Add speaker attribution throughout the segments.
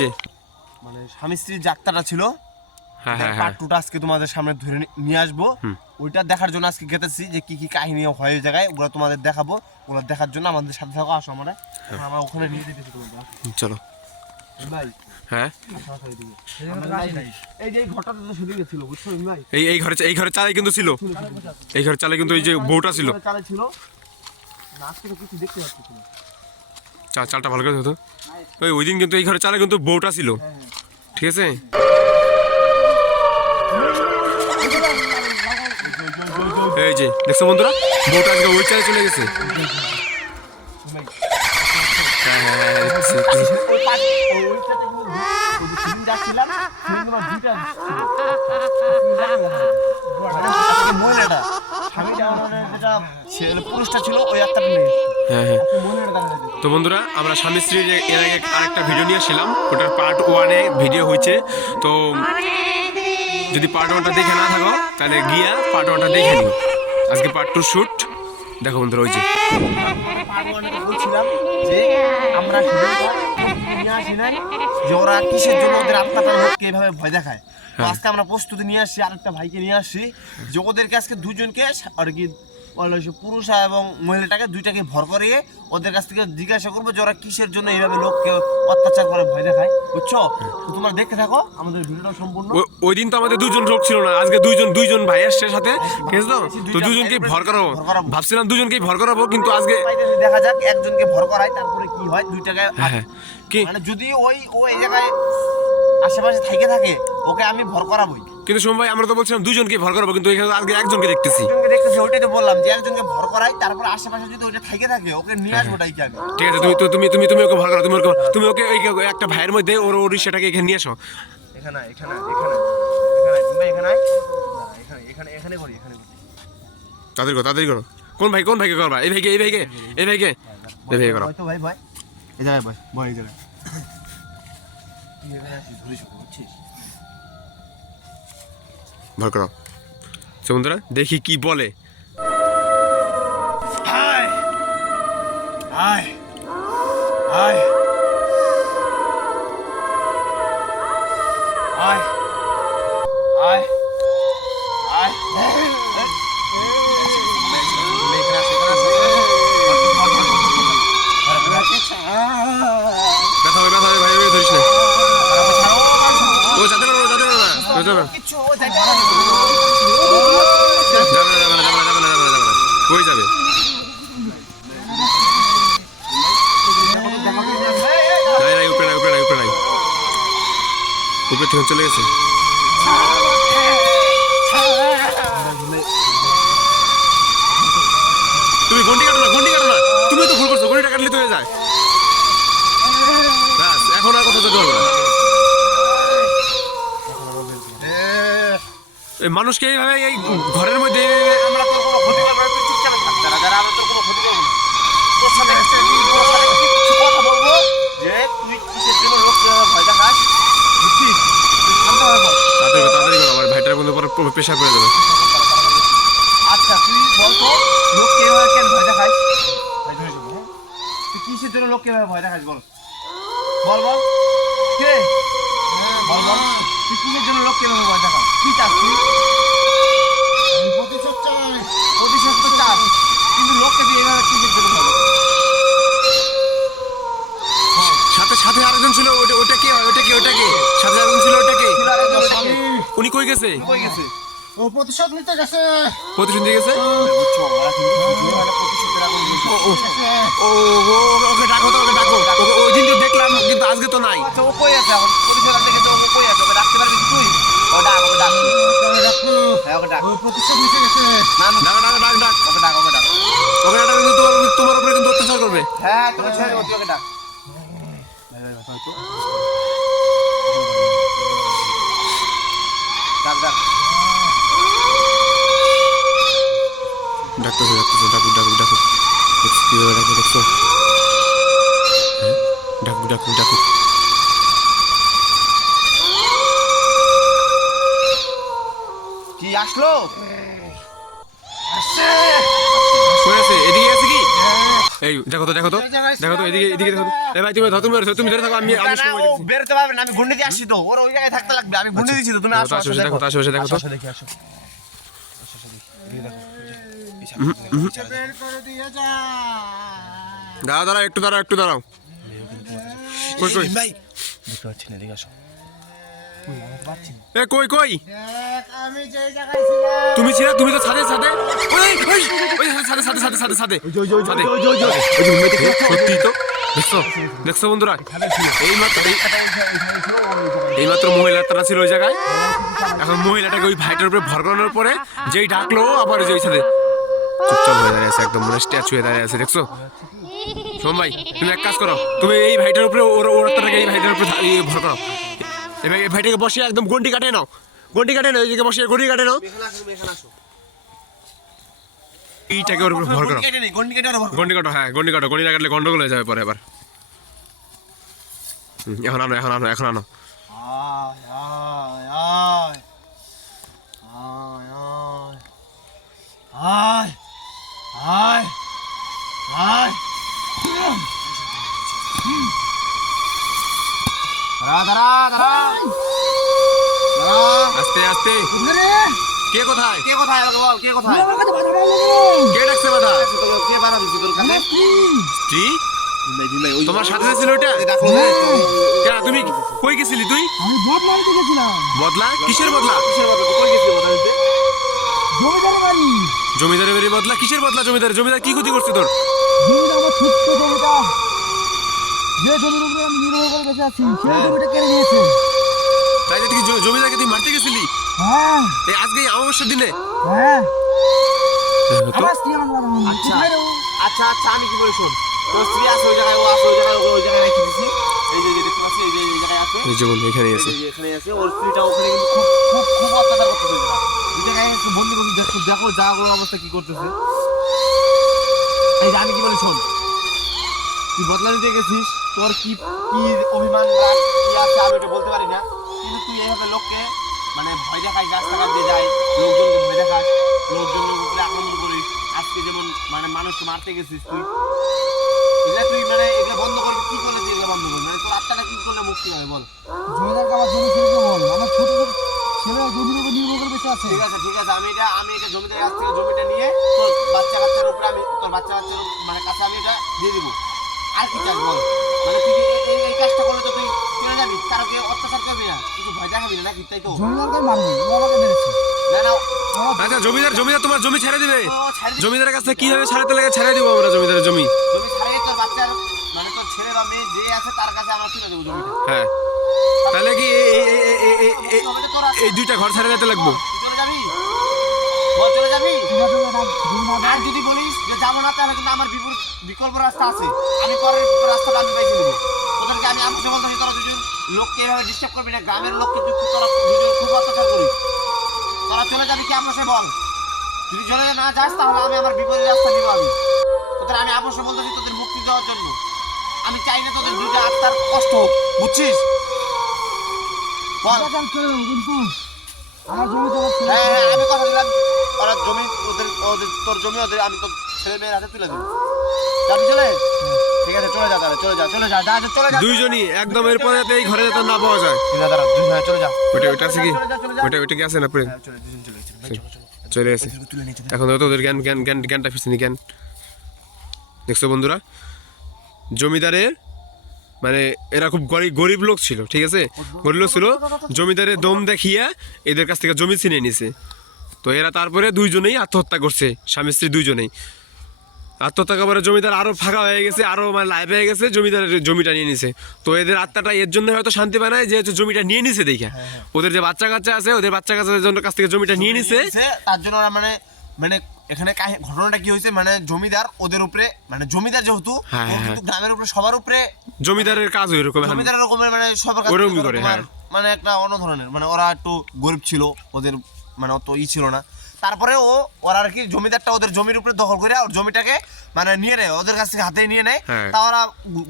Speaker 1: যে
Speaker 2: মানে স্বামী স্ত্রীর যাত্রাটা ছিল।
Speaker 1: হ্যাঁ হ্যাঁ হ্যাঁ।
Speaker 2: পার্ট টুটা আজকে তোমাদের সামনে ধরে নিয়ে আসব। ওইটা দেখার জন্য আজকে গেতেছি যে কি কি কাহিনী হয় ওই জায়গায়। ওগুলো তোমাদের দেখাবো। ওগুলো দেখার জন্য আমাদের সাথে থাকো আসো আমরা
Speaker 1: হ্যাঁ।
Speaker 2: আমরা ওখানে নিয়ে যেতেছি তোমাদের।
Speaker 1: চলো।
Speaker 2: ভাই।
Speaker 1: হ্যাঁ।
Speaker 2: এই এই ঘরটাতে তো সেদিকে ছিল বুঝছ ভাই?
Speaker 1: এই এই ঘরে এই ঘরে চালে কিন্তু ছিল। এই ঘরে চালে কিন্তু এই যে বউটা ছিল।
Speaker 2: ছিল। দেখতে পাচ্ছি
Speaker 1: চাল চালটা ভালো করে হতো ওই ওই দিন কিন্তু এই ঘরে চালে কিন্তু বউটা ছিল ঠিক আছে এই যে দেখছ বন্ধুরা বউটা আজকে ওই চালে চলে গেছে হ্যাঁ হ্যাঁ হ্যাঁ
Speaker 2: পুরুষটা ছিল ওই নেই
Speaker 1: হ্যাঁ হ্যাঁ। তো বন্ধুরা আমরা স্বামী স্ত্রীর এ- এর আগে আরেকটা ভিডিও নিয়ে এসেছিলাম ওটার পার্ট ওয়ানে ভিডিও হয়েছে। তো যদি পার্ট ওয়ানটা দেখে না থাকো তাহলে গিয়া পার্ট ওয়ানটা দেখে নিও। আজকে পার্ট টু শুট দেখো বন্ধুরা ওই যে।
Speaker 2: আমরা যে ওরা কিসের জন্য ওদের আত্মাটার লোককে ভয় দেখায়? আজকে আমরা প্রস্তুতি নিয়ে আসছি আরেকটা ভাইকে নিয়ে আসছি যে ওদেরকে আজকে দুজনকে আর কি পুরুষ এবং মহিলাটাকে দুইটাকে ভর করিয়ে ওদের কাছ থেকে জিজ্ঞাসা করব যে ওরা কিসের জন্য এইভাবে লোককে অত্যাচার করে ভয় দেখায় বুঝছ? তো তোমরা দেখতে থাকো আমাদের ভিডিওটা সম্পূর্ণ।
Speaker 1: ওই দিন তো আমাদের দুজন লোক ছিল না আজকে দুইজন দুইজন ভাই আসছে সাথে ঠিক তো তো দুজনকে ভর করাবো। ভাবছিলাম দুজনকেই ভর করাবো কিন্তু আজকে
Speaker 2: দেখা যাক একজনকে ভর করায় তারপরে কি হয় দুইটাকে
Speaker 1: হ্যাঁ হ্যাঁ। কি
Speaker 2: মানে যদি ওই ওই জায়গায় আশেপাশে থেকে থাকে ওকে আমি ভর করাবই।
Speaker 1: কিন্তু সোম ভাই আমরা তো বলছিলাম দুজনকে ভর করাবো কিন্তু এখানে আজকে একজনকে দেখতেছি।
Speaker 2: একজনকে দেখতেছি ওইটাই তো বললাম যে একজনকে ভর করাই তারপর আশেপাশে যদি ওইটা থেকে থাকে ওকে নিয়ে
Speaker 1: হ্যাঁ,
Speaker 2: আসব ওটাই কি আগে
Speaker 1: ঠিক আছে তুমি তো- তুমি তুমি তুমি ওকে ভর করো তুমি ওকে তুমি ওকে ওই একটা ভাইয়ের মধ্যে ওর ওর সেটাকে এখানে নিয়ে আসো।
Speaker 2: এখানে এখানে এখানে এখানে এখানে। এখানে এখানে এখানে করি এখানে করি।
Speaker 1: তাদের করো তাদের করো। কোন ভাই কোন ভাইকে করবা এই ভাইকে এই ভাইকে এই ভাইকে এই ভাইকে করো
Speaker 2: ভাই ভয় এই জায়গায় বয় বয় এই জায়গায়।
Speaker 1: ভর করো। তো বন্ধুরা দেখি কি বলে।
Speaker 2: আয় আয় আয়
Speaker 1: যাবে না
Speaker 2: না।
Speaker 1: যাবে না যাবে না যাবে না কই যাবে উপরে থেকে চলে গেছে মানুষকে এইভাবে এই ঘরের মধ্যে
Speaker 2: আমরা কোনো ক্ষতি করব না, তুই চুপচাপ থাক। যারা যারা আমরা তোর কোনো ক্ষতি করব তোর সাথে তোর সাথে কিছু কথা বলব? যে তুই কিসের জন্য লোক ভয় দেখাস? বুঝছিস? হয়ে।
Speaker 1: তাড়াতাড়ি তাড়াতাড়ি করো আমার ভাইটার পরে প্রেশার পড়ে যাবে
Speaker 2: আচ্ছা তুই বলতো এভাবে কেন ভয় দেখাস ভাই ধরে যাব, হ্যাঁ? তুই কিসের জন্য এভাবে ভয় দেখাস বল? বল বল। কে? বল বল। তুই কিসের জন্য লোককে এভাবে ভয় দেখাস কি চাস তুই প্রতিশোধ চাই। প্রতিশোধ তো চাস কিন্তু লোককে দিয়ে এভাবে কিসের জন্য
Speaker 1: সাথে সাথে আরেকজন ছিল ওটা ওটা কে ওটা কে? ওটা কে? সাথে আরেকজন ছিল ওটা কে? উনি কই গেছে?
Speaker 2: কই গেছে?
Speaker 3: ও প্রতিশোধ নিতে গেছে।
Speaker 1: প্রতিদিন দিয়ে গেছে? ও, ও, ওকে ডাকো তো তোমার উপরে কিন্তু অত্যাচার করবে
Speaker 2: হ্যাঁ
Speaker 1: ডাকতেছে ডাকতেছে ডাকু ডাকু ডাকু দেখছ কীভাবে ডাকু দেখছ হ্যাঁ ডাকু ডাকু
Speaker 2: আসলো
Speaker 3: আসছে
Speaker 1: কই এদিকে আছে কি এই দেখো তো দেখো তো দেখো তো এদিকে এদিকে দেখো এ ভাই তুমি ধরো তুমি তুমি ধরে থাকো আমি আমি
Speaker 2: না,
Speaker 1: সময়
Speaker 2: ও পারবে না আমি গুন্ডি দিয়ে আসছি তো ওর ওই জায়গায় থাকতে লাগবে আমি গুন্ডি দিচ্ছি তো তুমি আসো আসো
Speaker 1: দেখো তো, আশেপাশে দেখো তো।
Speaker 2: আসো দেখি আসো আসো, আসো, দেখি। দেখো, এই যে, এই সামনে,
Speaker 3: বের করে দিয়ে যা
Speaker 1: দাঁড়াও দাঁড়াও একটু দাঁড়াও একটু দাঁড়াও কই কই
Speaker 2: ভাই দেখতে পাচ্ছি না এদিকে আসো
Speaker 1: এ কই কই?
Speaker 3: দেখ আমি যে জায়গায় ছিলাম।
Speaker 1: তুমি ছিলে তুমি তো ছাদে ছাদে। ওই ওই ওই ছাদে ওই যে উন্নতি করো, সত্যি তো। দেখছ? দেখছ বন্ধুরা? এই মাত্র এই মাত্র মহিলাটা ছিল ওই জায়গায়। এখন মহিলাটাকে ওই ভাইটার উপরে ভর করানোর পরে যেই ডাকলো আবার ওই যে ওই সাথে চুপচাপ হয়ে দাঁড়িয়ে আছে একদম মনে স্ট্যাচু হয়ে দাঁড়িয়ে আছে দেখছ? শোন ভাই তুমি এক কাজ করো। তুমি এই ভাইটার উপরে ওর ওর এই ভাইটার উপরে ইয়ে ভর করো। ভাই এই ভাইটাকে বসিয়ে একদম গন্ডি কাটে নাও গন্ডি কাটে নাও এই জায়গায় বসিয়ে গন্ডি কাটে নাও এইটাকে ওর উপরে ভর করো
Speaker 2: গন্ডি কেটে
Speaker 1: হ্যাঁ গন্ডি কাটো গন্ডি না কাটলে গন্ডগোল হয়ে যাবে পরে হুম, এখন আনো এখন আনো এখন আনো
Speaker 2: আয় আয় আয় আয় আয় দাঁড়া দাঁড়া দাঁড়া। দাঁড়া।
Speaker 1: আস্তে আস্তে। কে কোথায়?
Speaker 2: কে কোথায়? বল কে কোথায়?
Speaker 1: কে ডাকছে বাধা?
Speaker 2: কে বাধা দিচ্ছে তোর কাছে?
Speaker 1: স্ত্রী? তোমার সাথে ছিল ওটা
Speaker 2: দেখো
Speaker 1: কেন তুমি কই গেছিলি তুই?
Speaker 3: আমি গেছিলাম।
Speaker 1: বদলা? কিসের বদলা?
Speaker 2: কিসের বাধা কই গেছিলি বাধা দিতে
Speaker 3: জমিদার বাড়ি।
Speaker 1: জমিদারের বাড়ি বদলা? কিসের বদলা জমিদার জমিদার কি ক্ষতি করছে তোর?
Speaker 3: আমার ছোট্ট যে জমির উপরে আমি নির্ভর করে বেঁচে আছি সেই জমিটা কেড়ে নিয়েছে।
Speaker 1: তাই তুই জ- জমিদারকে তুই মারতে গেছিলি?
Speaker 3: হ্যাঁ।
Speaker 1: এই আজকে অমাবস্যার দিনে?
Speaker 3: হ্যাঁ। আমার স্ত্রী আমার
Speaker 2: আচ্ছা? আচ্ছা আচ্ছা আমি কি বলি শোন? তোর স্ত্রী আছে ওই জায়গায় ও আছে ওই জায়গায় ওই জায়গায় দিছি। এই যে দেখতে পাচ্ছি এই যে এই জায়গায় আছে।
Speaker 1: এই জীবন এখানে
Speaker 2: আছে। ওর স্ত্রীটা ওখানে কিন্তু খুব খুব খুব অত্যাচার করতেছে এই জায়গায়। একটু বন্দি বন্দি দেখো দেখো যা ওর অবস্থা কি করতেছে। এই যে আমি কি বলি শোন? তুই বদলা নিতে গেছিস? তোর কি কি অভিমান কি আছে আমি ওটা বলতে পারি না। কিন্তু তুই এইভাবে লোককে মানে ভয় দেখাস রাস্তাঘাট দিয়ে যায় লোকজনকে ভয় দেখাস লোকজনের উপরে আক্রমণ করিস। আজকে যেমন মানে মানুষকে মারতে গেছিস তুই। এগুলা তুই মানে এগুলো বন্ধ করবি কি করলে তুই এগুলো বন্ধ করবি মানে তোর আত্মাটা কি করলে মুক্তি হবে বল?
Speaker 3: জমিদারকে আমার জমি ছেড়ে বল। আমার ছোট ছোট ছেলে জমির উপরে নির্ভর করে বেঁচে আছে।
Speaker 2: ঠিক আছে ঠিক আছে। আমি এটা আমি এটা জমিদার কাছ থেকে জমিটা নিয়ে তোর বাচ্চা কাচ্চার উপরে আমি তোর বাচ্চা কাচ্চার মানে কাছে আমি এটা দিয়ে দিব। আর কি চাস বল? মানে তুই এই- কাজটা করলে তো তুই চলে যাবি? কারোকে অত্যাচার করবি না। কিছু ভয় দেখাবি না নাকি? তাই তো।
Speaker 3: জমিদারকে মারবো আমাকে মেরেছে।
Speaker 2: না না।
Speaker 1: আচ্ছা জমিদার জমিদার তোমার জমি ছেড়ে দিবে। জমিদারের কাছে কীভাবে ছাড়াতে লাগে ছেড়ে দিব আমরা জমিদারের জমি?
Speaker 2: জমি ছাড়িয়ে তোর বাচ্চার মানে তোর ছেলে বা মেয়ে যে আছে তার কাছে আমরা তুলে দেবো জমিটা।
Speaker 1: হ্যাঁ। তাহলে কি এই- এই- এই- এই- এই- এই-
Speaker 2: জমিটা তোর আছে।
Speaker 1: এই দুইটা ঘর ছেড়ে যেতে লাগবো?
Speaker 2: চলে যাবি? চলে যাবি? আর যদি বলিস যে যাব না তাহলে কিন্তু আমার বিপরীত বিকল্প রাস্তা আছে। আমি পরের রাস্তাটা আমি পাইছি নেব তোদেরকে আমি আমি বলতে তোরা দুজন লোককে এভাবে ডিস্টার্ব করবি না গ্রামের লোককে তুই খুব- তোরা দুজন খুব অত্যাচার করিস তোরা চলে যাবি কি আমরা সে বল? যদি চলে না যাস তাহলে আমি আমার বিপরীত রাস্তা নিবো আমি। তোদের আমি আমার অবশ্যই বলতেছি তোদের মুক্তি দেওয়ার জন্য। আমি চাই না তোদের দুইটা আত্মার কষ্ট হোক বুঝছিস? বল।
Speaker 3: আমার জমি
Speaker 2: হ্যাঁ হ্যাঁ আমি কথা দিলাম। ওরা জমি ওদের ওদের তোর জমি ওদের আমি তোর ছেলে মেয়ের হাতে তুলে দেবো। যাবি চলে? ঠিক আছে চলে যা তাহলে চলে যা চলে যা যা যা, চলে যা।
Speaker 1: দুইজনই একদম এরপরে যাতে এই ঘরে যাতে না পাওয়া যায়।
Speaker 2: চলে যা দাঁড়া দুই চলে যা।
Speaker 1: ওইটা ওইটা আছে কি। ওইটা ওইটা কি আছে না
Speaker 2: হ্যাঁ, চলে
Speaker 1: এসে এখন তো ওদের জ্ঞান জ্ঞান জ্ঞান জ্ঞানটা জ্ঞান। দেখছ বন্ধুরা? জমিদারের মানে এরা খুব গরিব গরিব লোক ছিল ঠিক আছে? গরিব লোক ছিল। জমিদারের দম দেখিয়া এদের কাছ থেকে জমি ছিনে নিছে। তো এরা তারপরে দুইজনেই আত্মহত্যা করছে স্বামী স্ত্রী দুইজনেই। আত্মহত্যা করার জমিদার আরও ফাঁকা হয়ে গেছে আরও মানে লাইভ হয়ে গেছে জমিদারের জমিটা নিয়ে নিছে। তো এদের আত্মাটা এর জন্য হয়তো শান্তি পায় না যে হচ্ছে জমিটা নিয়ে নিছে দেখা। ওদের যে বাচ্চা কাচ্চা আছে ওদের বাচ্চা কাচ্চাদের জন্য কাছ থেকে জমিটা নিয়ে নিছে।
Speaker 2: তার জন্য ওরা মানে মানে এখানে ঘটনাটা কি হয়েছে? মানে জমিদার ওদের উপরে মানে জমিদার যেহেতু
Speaker 1: হ্যাঁ, হ্যাঁ,
Speaker 2: গ্রামের উপরে সবার উপরে
Speaker 1: জমিদারের কাজ
Speaker 2: জমিদার রকমের মানে সবার
Speaker 1: ওরকমই করে, হ্যাঁ।
Speaker 2: মানে একটা অন্য ধরনের মানে ওরা একটু গরিব ছিল ওদের মানে অত ই ছিল না। তারপরে ও ওরা আর কি জমিদারটা ওদের জমির উপরে দখল করে ওর জমিটাকে মানে নিয়ে নেয় ওদের কাছ থেকে হাতে নিয়ে নেয়।
Speaker 1: হ্যাঁ।
Speaker 2: তা ওরা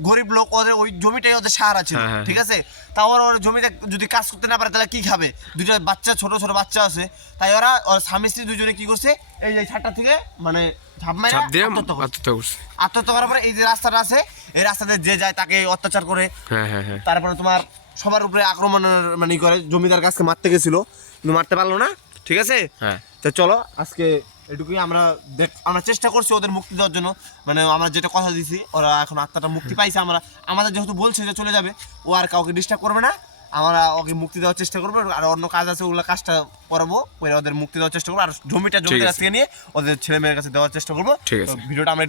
Speaker 2: গরিব লোক ওদের ওই জমিটাই ওদের সাহারা ছিল
Speaker 1: হ্যাঁ, হ্যাঁ,
Speaker 2: ঠিক আছে? তা ওরা ওর জমিতে যদি কাজ করতে না পারে তাহলে কি খাবে? দুটো বাচ্চা ছোট ছোট বাচ্চা আছে। তাই ওরা ওর স্বামী স্ত্রী দুজনে কি করছে? এই যে ছাদটা থেকে মানে আত্মহত্যা করার পরে এই যে রাস্তাটা আছে এই রাস্তাতে যে যায় তাকে অত্যাচার করে। তারপরে তোমার সবার উপরে আক্রমণ মানে করে জমিদার কাছকে মারতে গেছিল। কিন্তু মারতে পারল না ঠিক আছে?
Speaker 1: হ্যাঁ।
Speaker 2: তো চলো আজকে এটুকুই আমরা দেখ আমরা চেষ্টা করছি ওদের মুক্তি দেওয়ার জন্য। মানে আমরা যেটা কথা দিছি ওরা এখন আত্মাটা মুক্তি পাইছে আমরা। আমাদের যেহেতু বলছে যে চলে যাবে ও আর কাউকে ডিস্টার্ব করবে না। আমরা ওকে মুক্তি দেওয়ার চেষ্টা করব আর অন্য কাজ আছে ওগুলো কাজটা করাবো। ওরা ওদের মুক্তি দেওয়ার চেষ্টা করব। আর জমিটা
Speaker 1: জমিটা।
Speaker 2: কাছ থেকে নিয়ে ওদের ছেলে মেয়ের কাছে দেওয়ার চেষ্টা করব। ভিডিওটা আমরা